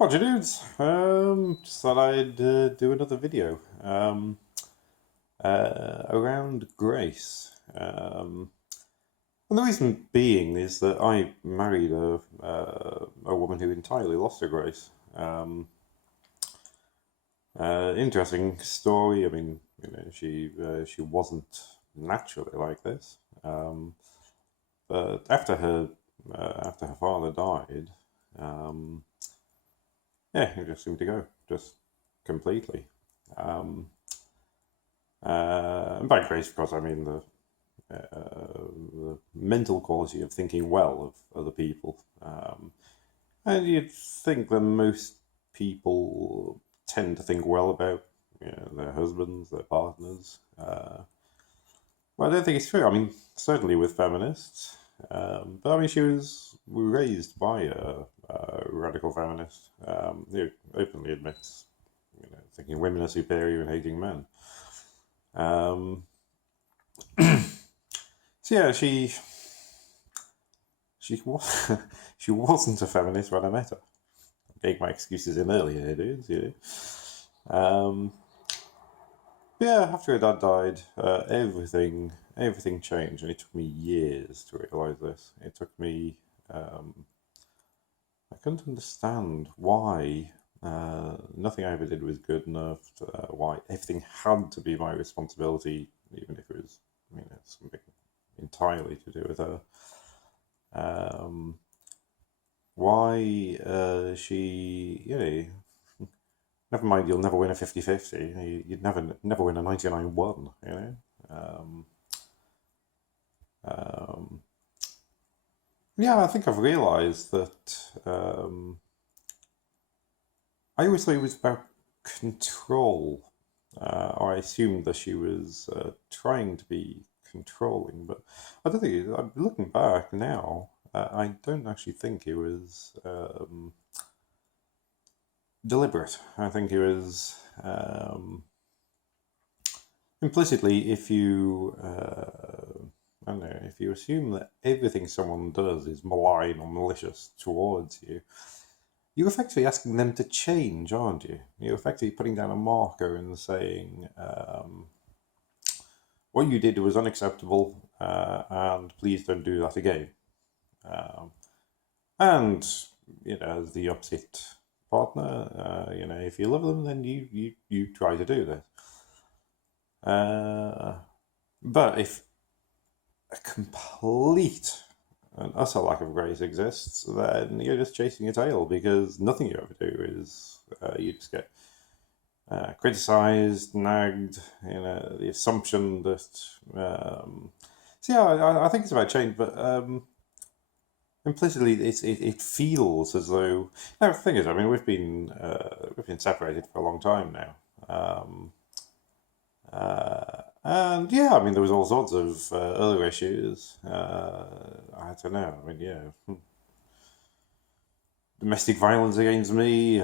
Roger dudes, just thought I'd do another video around grace. And the reason being is that I married a woman who entirely lost her grace. Interesting story. I mean, she wasn't naturally like this, but after her father died, um, yeah, it just seemed to go just completely. Um, and by grace, of course, I mean the mental quality of thinking well of other people. And you'd think that most people tend to think well about their husbands, their partners. Well, I don't think it's true. I mean, certainly with feminists. But I mean, she was raised by a radical feminist who openly admits, thinking women are superior and hating men. Um, so yeah, she was she wasn't a feminist when I met her. I gave my excuses in earlier, dudes. Um, yeah, after her dad died, everything changed, and it took me years to realize this. It took me. I couldn't understand why nothing I ever did was good enough. Why everything had to be my responsibility, even if it was, something entirely to do with her. Um, why she, never mind, you'll never win a 50-50. You'd never win a 99-1, Um, um, yeah, I think I've realised that I always thought it was about control, or I assumed that she was trying to be controlling, but I don't think, I'm looking back now, I don't actually think it was deliberate. I think it was implicitly, if you I don't know, if you assume that everything someone does is malign or malicious towards you, you're effectively asking them to change, aren't you? You're effectively putting down a marker and saying, what you did was unacceptable, and please don't do that again. Um, and, as the opposite partner, if you love them, then you try to do this. But if a complete and utter lack of grace exists, then you're just chasing your tail because nothing you ever do is you just get criticized, nagged, the assumption that. So yeah, I think it's about change, but implicitly it feels as though. Now the thing is, I mean, we've been separated for a long time now. And yeah, I mean, there was all sorts of other issues. I don't know. I mean, yeah, domestic violence against me.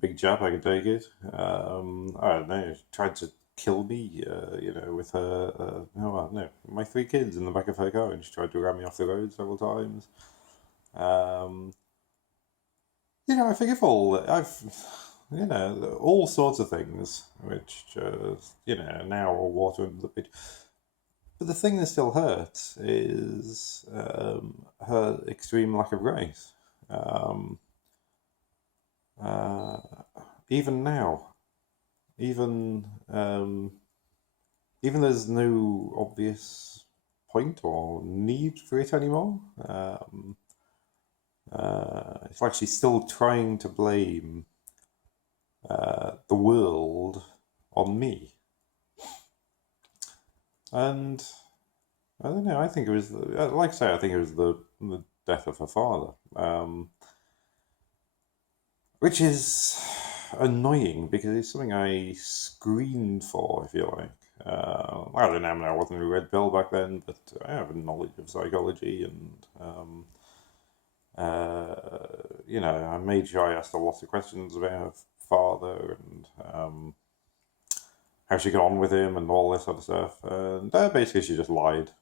Big jab, I can take it. I don't know. She tried to kill me. With her. No, no, my three kids in the back of her car, and she tried to ram me off the road several times. Um, I forgive all. All sorts of things, which just, now are water under the bridge. But the thing that still hurts is her extreme lack of grace. Um, uh, Even now, even even there's no obvious point or need for it anymore. It's like she's still trying to blame the world on me, and I don't know. I think it was, like I say, I think it was the death of her father, which is annoying because it's something I screened for, if you like. I don't know. I wasn't a red pill back then, but I have a knowledge of psychology, and I made sure I asked a lot of questions about her father and how she got on with him and all this sort of stuff. And basically, she just lied.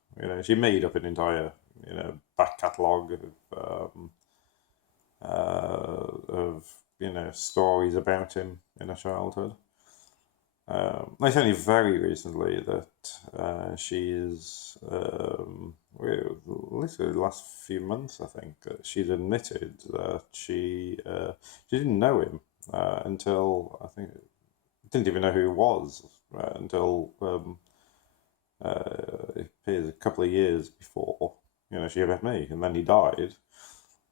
She made up an entire back catalogue of of, stories about him in her childhood. It's only very recently that she is, literally the last few months, I think, that she's admitted that she didn't know him until, I think, didn't even know who he was until it appears a couple of years before, she met me, and then he died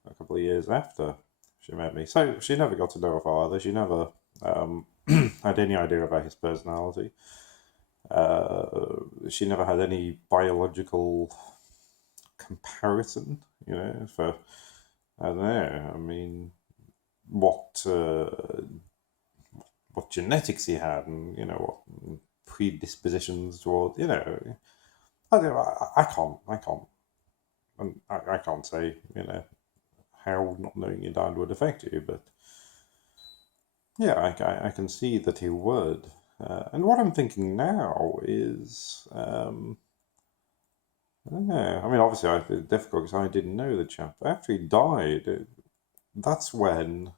a couple of years after she met me. So she never got to know her father. She never had any idea about his personality. She never had any biological comparison, for, I don't know, I mean, what genetics he had, and, what predispositions toward, I don't know, I can't, and I can't say, how not knowing your dad would affect you, but yeah, I can see that he would. And what I'm thinking now is, I don't know. I mean, obviously, it's difficult because I didn't know the chap. After he died, that's when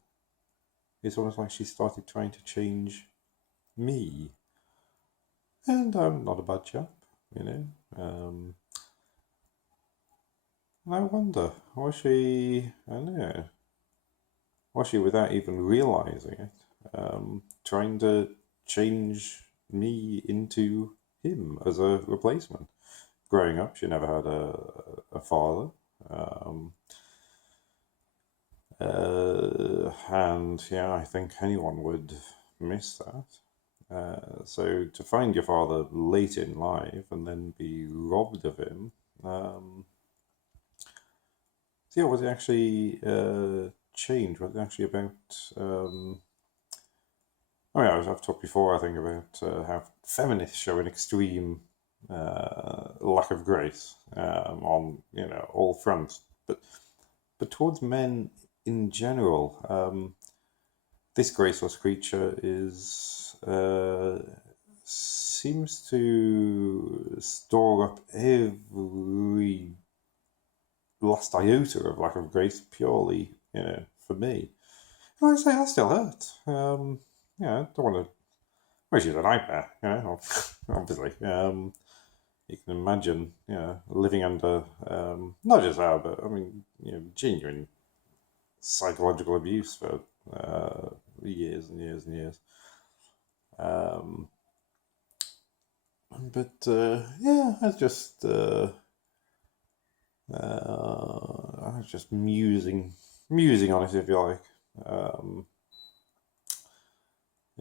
it's almost like she started trying to change me. And I'm not a bad chap, Um, and I wonder, was she, I don't know, was she without even realizing it, trying to change me into him as a replacement? Growing up, she never had a father. And yeah, I think anyone would miss that. So to find your father late in life and then be robbed of him, so yeah, was it actually changed? Was it actually about? I mean, I've talked before, I think, about how feminists show an extreme lack of grace on all fronts, but towards men in general, this graceless creature is seems to store up every last iota of lack of grace purely, for me. And I say that still hurts. Yeah, I don't want to. Well, she's a nightmare, obviously. You can imagine, living under not just that, but I mean, genuine psychological abuse for years and years and years. But yeah, I was just musing on it, if you like.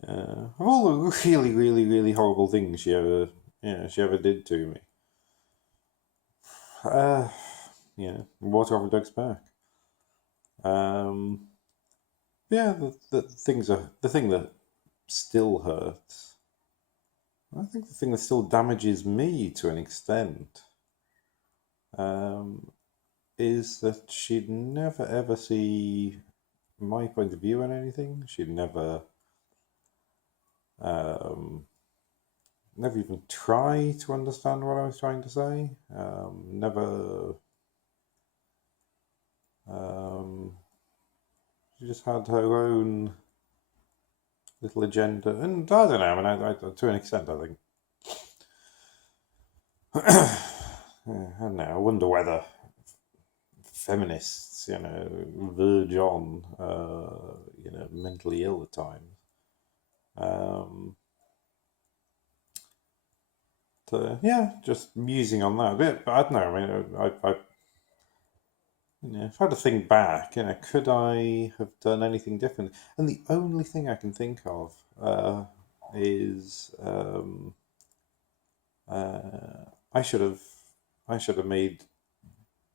Of all the really, really, really horrible things she ever did to me. Water off a duck's back. Yeah, the thing that still hurts. I think the thing that still damages me to an extent, is that she'd never ever see my point of view on anything. She'd never even try to understand what I was trying to say. Never. She just had her own little agenda, and I don't know. I mean, I to an extent, I think. I don't know. I wonder whether feminists, verge on, mentally ill at times. So yeah, just musing on that a bit. But I don't know. I mean, if I had to think back, could I have done anything different? And the only thing I can think of is I should have made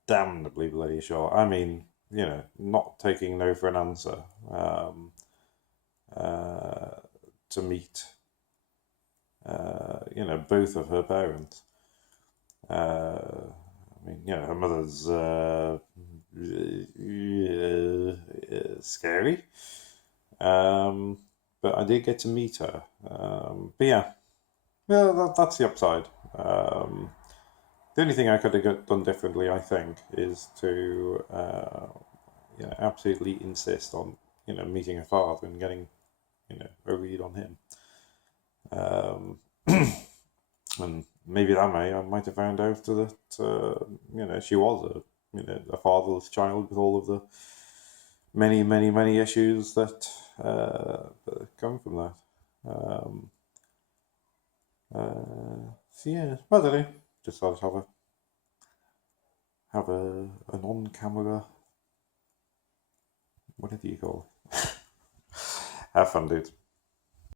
damnably bloody sure. I mean, not taking no for an answer. To meet, both of her parents. I mean, her mother's scary, but I did get to meet her. But yeah, that's the upside. The only thing I could have done differently, I think, is to absolutely insist on meeting her father and getting, a read on him. And maybe that I might have found out that, she was a fatherless child with all of the many, many, many issues that come from that. So yeah, well, I don't know. Just sort of have an on-camera, whatever you call it. Have fun, dude.